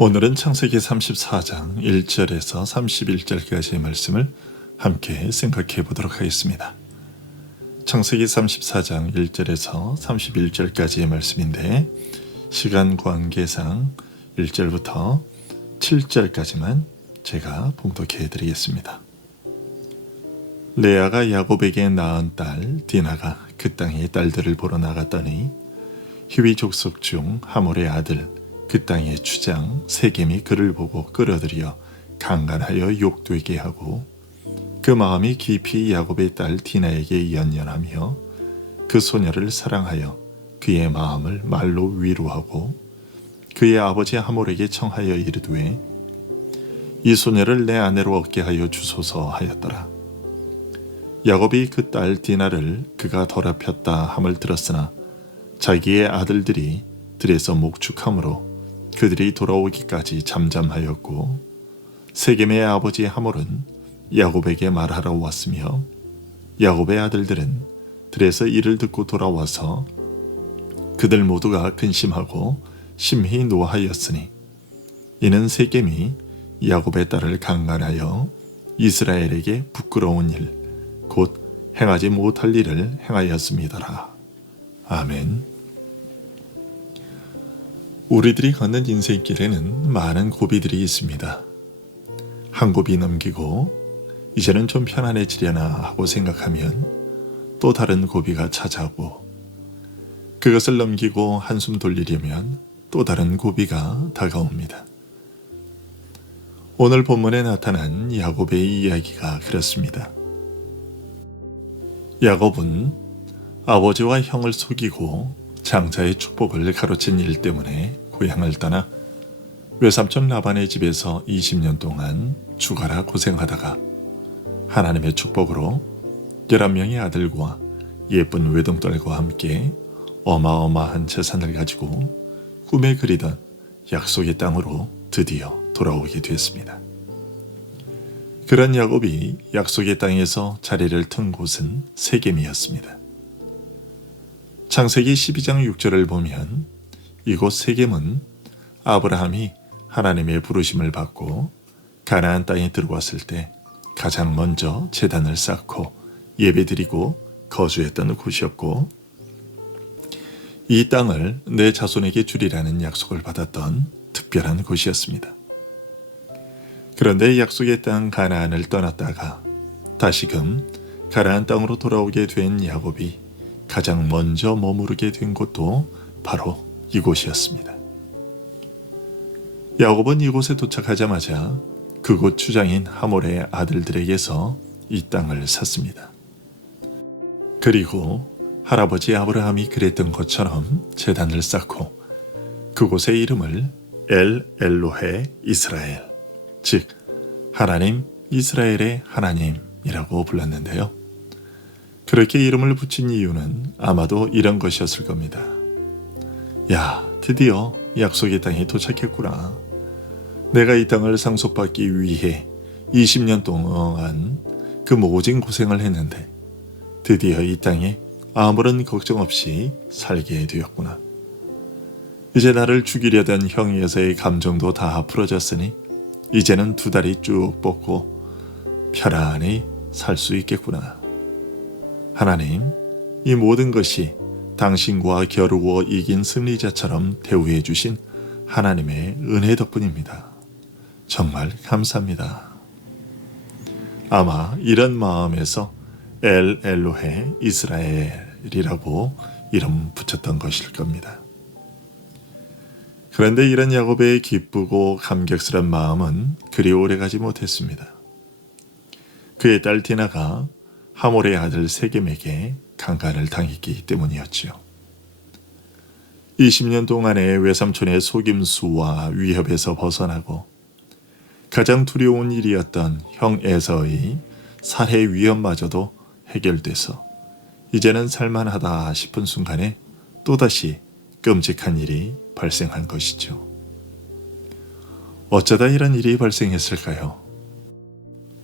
오늘은 창세기 34장 1절에서 31절까지의 말씀을 함께 생각해 보도록 하겠습니다. 창세기 34장 1절에서 31절까지의 말씀인데 시간 관계상 1절부터 7절까지만 제가 봉독해 드리겠습니다. 레아가 야곱에게 낳은 딸 디나가 그 땅의 딸들을 보러 나갔더니 히위 족속 중 하몰의 아들 그 땅의 주장 세겜이 그를 보고 끌어들여 강간하여 욕되게 하고 그 마음이 깊이 야곱의 딸 디나에게 연연하며 그 소녀를 사랑하여 그의 마음을 말로 위로하고 그의 아버지 하몰에게 청하여 이르되 이 소녀를 내 아내로 얻게 하여 주소서 하였더라. 야곱이 그 딸 디나를 그가 더럽혔다 함을 들었으나 자기의 아들들이 들에서 목축함으로 그들이 돌아오기까지 잠잠하였고 세겜의 아버지 하몰은 야곱에게 말하러 왔으며 야곱의 아들들은 들에서 이를 듣고 돌아와서 그들 모두가 근심하고 심히 노하였으니 이는 세겜이 야곱의 딸을 강간하여 이스라엘에게 부끄러운 일 곧 행하지 못할 일을 행하였음이더라. 아멘. 우리들이 걷는 인생길에는 많은 고비들이 있습니다. 한 고비 넘기고 이제는 좀 편안해지려나 하고 생각하면 또 다른 고비가 찾아오고 그것을 넘기고 한숨 돌리려면 또 다른 고비가 다가옵니다. 오늘 본문에 나타난 야곱의 이야기가 그렇습니다. 야곱은 아버지와 형을 속이고 장자의 축복을 가로챈 일 때문에 고향을 떠나 외삼촌 라반의 집에서 20년 동안 죽어라 고생하다가 하나님의 축복으로 11명의 아들과 예쁜 외동딸과 함께 어마어마한 재산을 가지고 꿈에 그리던 약속의 땅으로 드디어 돌아오게 되었습니다. 그런 야곱이 약속의 땅에서 자리를 튼 곳은 세겜이었습니다. 창세기 12장 6절을 보면 이곳 세겜은 아브라함이 하나님의 부르심을 받고 가나안 땅에 들어왔을 때 가장 먼저 제단을 쌓고 예배드리고 거주했던 곳이었고 이 땅을 내 자손에게 주리라는 약속을 받았던 특별한 곳이었습니다. 그런데 약속의 땅 가나안을 떠났다가 다시금 가나안 땅으로 돌아오게 된 야곱이 가장 먼저 머무르게 된 곳도 바로 이곳이었습니다. 야곱은 이곳에 도착하자마자 그곳 주장인 하몰의 아들들에게서 이 땅을 샀습니다. 그리고 할아버지 아브라함이 그랬던 것처럼 제단을 쌓고 그곳의 이름을 엘 엘로헤 이스라엘, 즉 하나님 이스라엘의 하나님이라고 불렀는데요. 그렇게 이름을 붙인 이유는 아마도 이런 것이었을 겁니다. 야, 드디어 약속의 땅에 도착했구나. 내가 이 땅을 상속받기 위해 20년 동안 그 모진 고생을 했는데 드디어 이 땅에 아무런 걱정 없이 살게 되었구나. 이제 나를 죽이려던 형에서의 감정도 다 풀어졌으니 이제는 두 다리 쭉 뻗고 편안히 살 수 있겠구나. 하나님, 이 모든 것이 당신과 겨루어 이긴 승리자처럼 대우해 주신 하나님의 은혜 덕분입니다. 정말 감사합니다. 아마 이런 마음에서 엘 엘로헤 이스라엘이라고 이름 붙였던 것일 겁니다. 그런데 이런 야곱의 기쁘고 감격스러운 마음은 그리 오래가지 못했습니다. 그의 딸 디나가 하몰의 아들 세겜에게 강간을 당했기 때문이었지요. 20년 동안의 외삼촌의 속임수와 위협에서 벗어나고 가장 두려운 일이었던 형 에서의 살해 위협마저도 해결돼서 이제는 살만하다 싶은 순간에 또다시 끔찍한 일이 발생한 것이죠. 어쩌다 이런 일이 발생했을까요?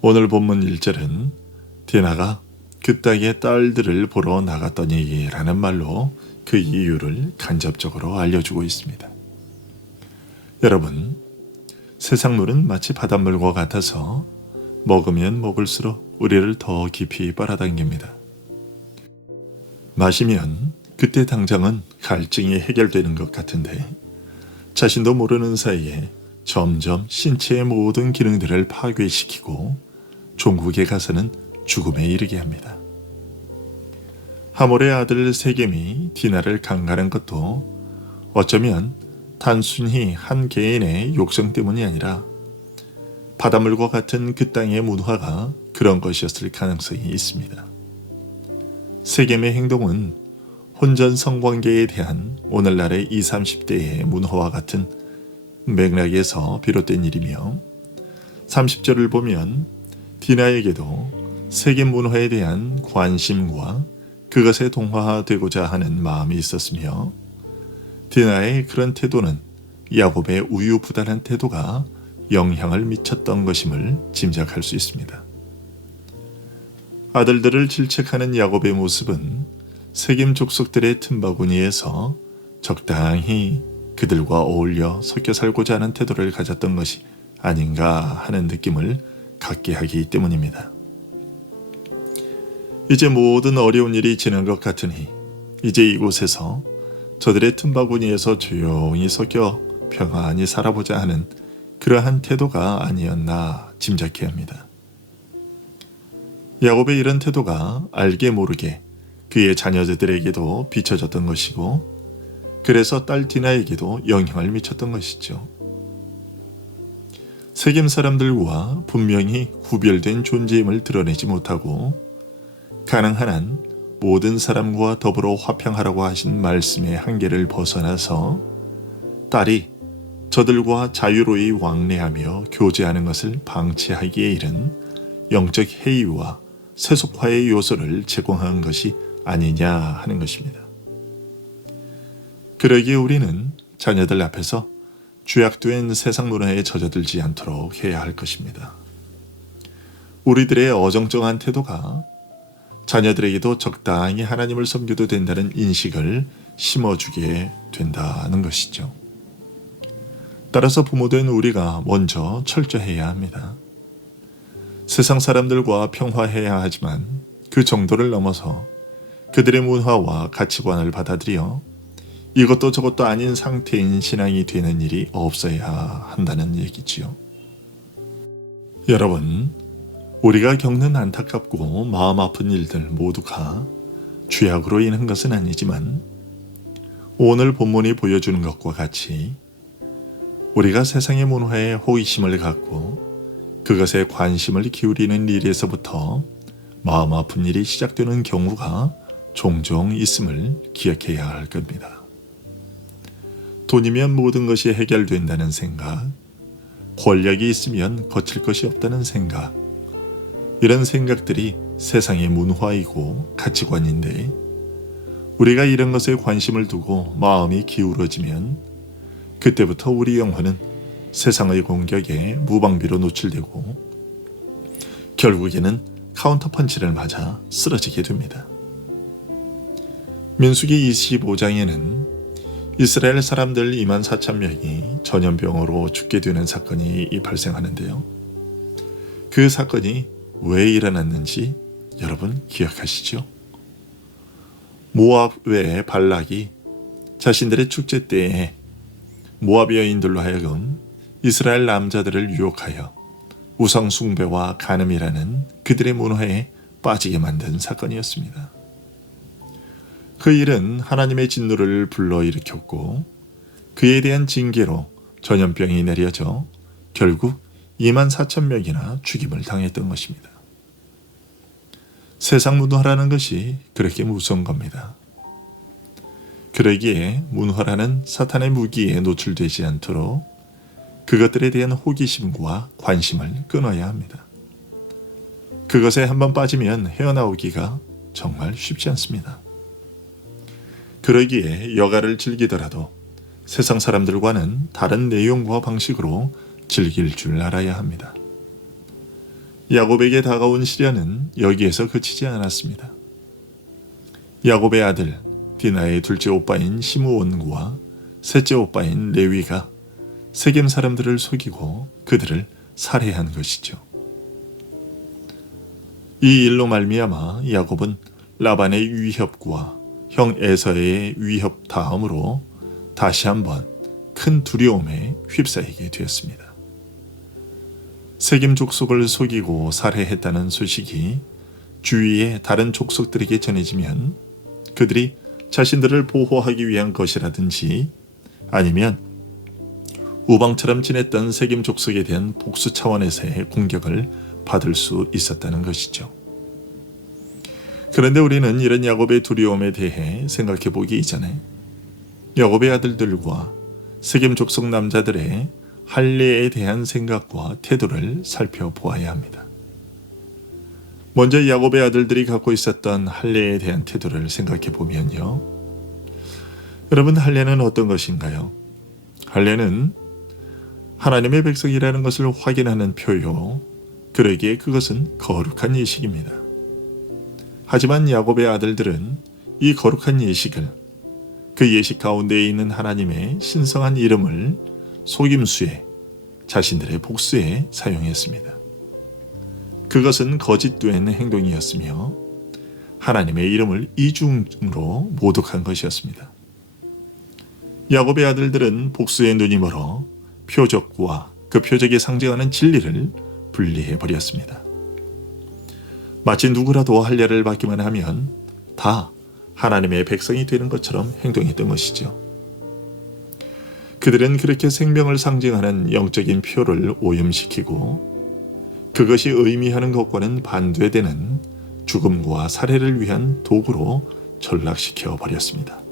오늘 본문 1절은 디나가 그 땅의 딸들을 보러 나갔더니 라는 말로 그 이유를 간접적으로 알려주고 있습니다. 여러분, 세상 물은 마치 바닷물과 같아서 먹으면 먹을수록 우리를 더 깊이 빨아당깁니다. 마시면 그때 당장은 갈증이 해결되는 것 같은데 자신도 모르는 사이에 점점 신체의 모든 기능들을 파괴시키고 종국에 가서는 죽음에 이르게 합니다. 하몰의 아들 세겜이 디나를 강간한 것도 어쩌면 단순히 한 개인의 욕심 때문이 아니라 바닷물과 같은 그 땅의 문화가 그런 것이었을 가능성이 있습니다. 세겜의 행동은 혼전 성관계에 대한 오늘날의 20, 30대의 문화와 같은 맥락에서 비롯된 일이며 30절을 보면 디나에게도 세겜 문화에 대한 관심과 그것에 동화되고자 하는 마음이 있었으며 디나의 그런 태도는 야곱의 우유부단한 태도가 영향을 미쳤던 것임을 짐작할 수 있습니다. 아들들을 질책하는 야곱의 모습은 세겜 족속들의 틈바구니에서 적당히 그들과 어울려 섞여 살고자 하는 태도를 가졌던 것이 아닌가 하는 느낌을 갖게 하기 때문입니다. 이제 모든 어려운 일이 지난 것 같으니 이제 이곳에서 저들의 틈바구니에서 조용히 섞여 평안히 살아보자 하는 그러한 태도가 아니었나 짐작해야 합니다. 야곱의 이런 태도가 알게 모르게 그의 자녀들에게도 비춰졌던 것이고 그래서 딸 디나에게도 영향을 미쳤던 것이죠. 세겜 사람들과 분명히 구별된 존재임을 드러내지 못하고 가능한 한 모든 사람과 더불어 화평하라고 하신 말씀의 한계를 벗어나서 딸이 저들과 자유로이 왕래하며 교제하는 것을 방치하기에 이른 영적 해이와 세속화의 요소를 제공한 것이 아니냐 하는 것입니다. 그러기에 우리는 자녀들 앞에서 죄악된 세상 문화에 젖어들지 않도록 해야 할 것입니다. 우리들의 어정쩡한 태도가 자녀들에게도 적당히 하나님을 섬겨도 된다는 인식을 심어주게 된다는 것이죠. 따라서 부모된 우리가 먼저 철저해야 합니다. 세상 사람들과 평화해야 하지만 그 정도를 넘어서 그들의 문화와 가치관을 받아들여 이것도 저것도 아닌 상태인 신앙이 되는 일이 없어야 한다는 얘기지요. 여러분, 우리가 겪는 안타깝고 마음 아픈 일들 모두가 죄악으로 인한 것은 아니지만 오늘 본문이 보여주는 것과 같이 우리가 세상의 문화에 호기심을 갖고 그것에 관심을 기울이는 일에서부터 마음 아픈 일이 시작되는 경우가 종종 있음을 기억해야 할 겁니다. 돈이면 모든 것이 해결된다는 생각, 권력이 있으면 거칠 것이 없다는 생각, 이런 생각들이 세상의 문화이고 가치관인데 우리가 이런 것에 관심을 두고 마음이 기울어지면 그때부터 우리 영혼은 세상의 공격에 무방비로 노출되고 결국에는 카운터펀치를 맞아 쓰러지게 됩니다. 민수기 25장에는 이스라엘 사람들 24,000명이 전염병으로 죽게 되는 사건이 발생하는데요. 그 사건이 왜 일어났는지 여러분 기억하시죠? 모압 외에 발락이 자신들의 축제 때에 모압 여인들로 하여금 이스라엘 남자들을 유혹하여 우상 숭배와 간음이라는 그들의 문화에 빠지게 만든 사건이었습니다. 그 일은 하나님의 진노를 불러일으켰고 그에 대한 징계로 전염병이 내려져 결국 24,000명이나 죽임을 당했던 것입니다. 세상 문화라는 것이 그렇게 무서운 겁니다. 그러기에 문화라는 사탄의 무기에 노출되지 않도록 그것들에 대한 호기심과 관심을 끊어야 합니다. 그것에 한번 빠지면 헤어나오기가 정말 쉽지 않습니다. 그러기에 여가를 즐기더라도 세상 사람들과는 다른 내용과 방식으로 즐길 줄 알아야 합니다. 야곱에게 다가온 시련은 여기에서 그치지 않았습니다. 야곱의 아들 디나의 둘째 오빠인 시므온과 셋째 오빠인 레위가 세겜 사람들을 속이고 그들을 살해한 것이죠. 이 일로 말미암아 야곱은 라반의 위협과 형 에서의 위협 다음으로 다시 한번 큰 두려움에 휩싸이게 되었습니다. 세겜 족속을 속이고 살해했다는 소식이 주위의 다른 족속들에게 전해지면 그들이 자신들을 보호하기 위한 것이라든지 아니면 우방처럼 지냈던 세겜 족속에 대한 복수 차원에서의 공격을 받을 수 있었다는 것이죠. 그런데 우리는 이런 야곱의 두려움에 대해 생각해 보기 이전에 야곱의 아들들과 세겜 족속 남자들의 할례에 대한 생각과 태도를 살펴보아야 합니다. 먼저 야곱의 아들들이 갖고 있었던 할례에 대한 태도를 생각해 보면요. 여러분, 할례는 어떤 것인가요? 할례는 하나님의 백성이라는 것을 확인하는 표요. 그러기에 그것은 거룩한 예식입니다. 하지만 야곱의 아들들은 이 거룩한 예식을, 그 예식 가운데에 있는 하나님의 신성한 이름을 속임수에, 자신들의 복수에 사용했습니다. 그것은 거짓된 행동이었으며 하나님의 이름을 이중으로 모독한 것이었습니다. 야곱의 아들들은 복수의 눈이 멀어 표적과 그 표적이 상징하는 진리를 분리해 버렸습니다. 마치 누구라도 할례를 받기만 하면 다 하나님의 백성이 되는 것처럼 행동했던 것이죠. 그들은 그렇게 생명을 상징하는 영적인 표를 오염시키고 그것이 의미하는 것과는 반대되는 죽음과 살해를 위한 도구로 전락시켜 버렸습니다.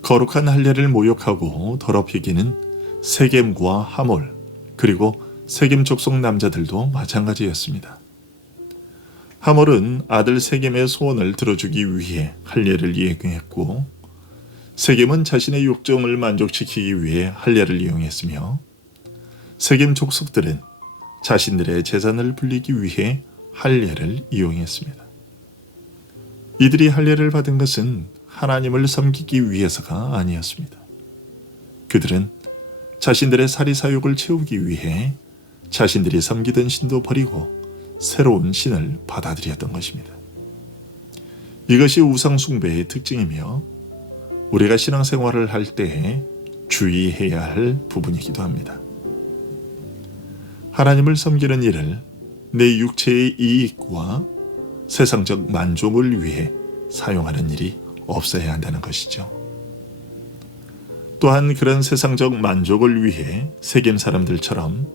거룩한 할례를 모욕하고 더럽히기는 세겜과 하몰, 그리고 세겜 족속 남자들도 마찬가지였습니다. 하몰은 아들 세겜의 소원을 들어주기 위해 할례를 이행했고 세겜은 자신의 욕정을 만족시키기 위해 할례를 이용했으며 세겜 족속들은 자신들의 재산을 불리기 위해 할례를 이용했습니다. 이들이 할례를 받은 것은 하나님을 섬기기 위해서가 아니었습니다. 그들은 자신들의 사리사욕을 채우기 위해 자신들이 섬기던 신도 버리고 새로운 신을 받아들였던 것입니다. 이것이 우상숭배의 특징이며 우리가 신앙생활을 할 때에 주의해야 할 부분이기도 합니다. 하나님을 섬기는 일을 내 육체의 이익과 세상적 만족을 위해 사용하는 일이 없어야 한다는 것이죠. 또한 그런 세상적 만족을 위해 세겜 사람들처럼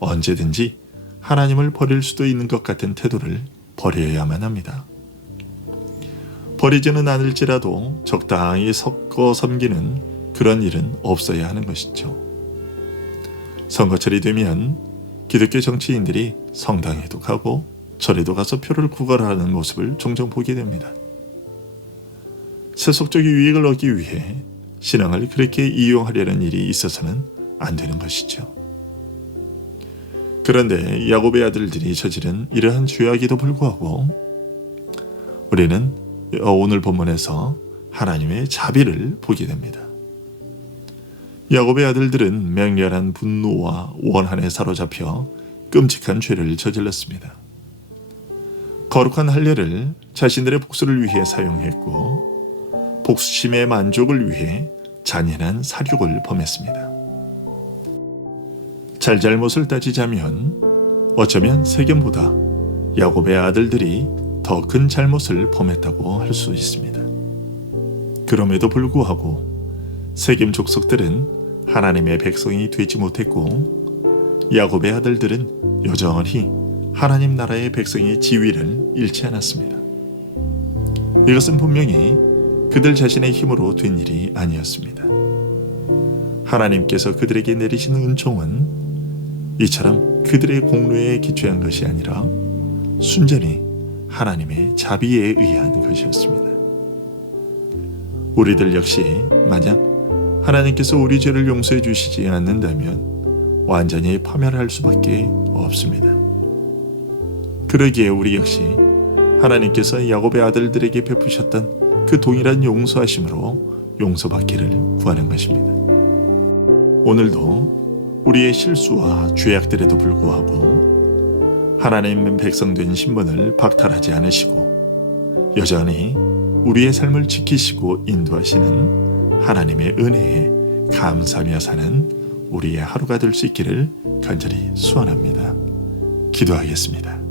언제든지 하나님을 버릴 수도 있는 것 같은 태도를 버려야만 합니다. 버리지는 않을지라도 적당히 섞어 섬기는 그런 일은 없어야 하는 것이죠. 선거철이 되면 기독교 정치인들이 성당에도 가고 절에도 가서 표를 구걸하는 모습을 종종 보게 됩니다. 세속적 유익을 얻기 위해 신앙을 그렇게 이용하려는 일이 있어서는 안 되는 것이죠. 그런데 야곱의 아들들이 저지른 이러한 죄악에도 불구하고 우리는 오늘 본문에서 하나님의 자비를 보게 됩니다. 야곱의 아들들은 맹렬한 분노와 원한에 사로잡혀 끔찍한 죄를 저질렀습니다. 거룩한 할례를 자신들의 복수를 위해 사용했고 복수심의 만족을 위해 잔인한 살육을 범했습니다. 잘잘못을 따지자면 어쩌면 세겜보다 야곱의 아들들이 더 큰 잘못을 범했다고 할 수 있습니다. 그럼에도 불구하고 세겜 족속들은 하나님의 백성이 되지 못했고 야곱의 아들들은 여전히 하나님 나라의 백성의 지위를 잃지 않았습니다. 이것은 분명히 그들 자신의 힘으로 된 일이 아니었습니다. 하나님께서 그들에게 내리신 은총은 이처럼 그들의 공로에 기초한 것이 아니라 순전히 하나님의 자비에 의한 것이었습니다. 우리들 역시 만약 하나님께서 우리 죄를 용서해 주시지 않는다면 완전히 파멸할 수밖에 없습니다. 그러기에 우리 역시 하나님께서 야곱의 아들들에게 베푸셨던 그 동일한 용서하심으로 용서받기를 구하는 것입니다. 오늘도 우리의 실수와 죄악들에도 불구하고 하나님 백성 된 신분을 박탈하지 않으시고 여전히 우리의 삶을 지키시고 인도하시는 하나님의 은혜에 감사하며 사는 우리의 하루가 될 수 있기를 간절히 소원합니다. 기도하겠습니다.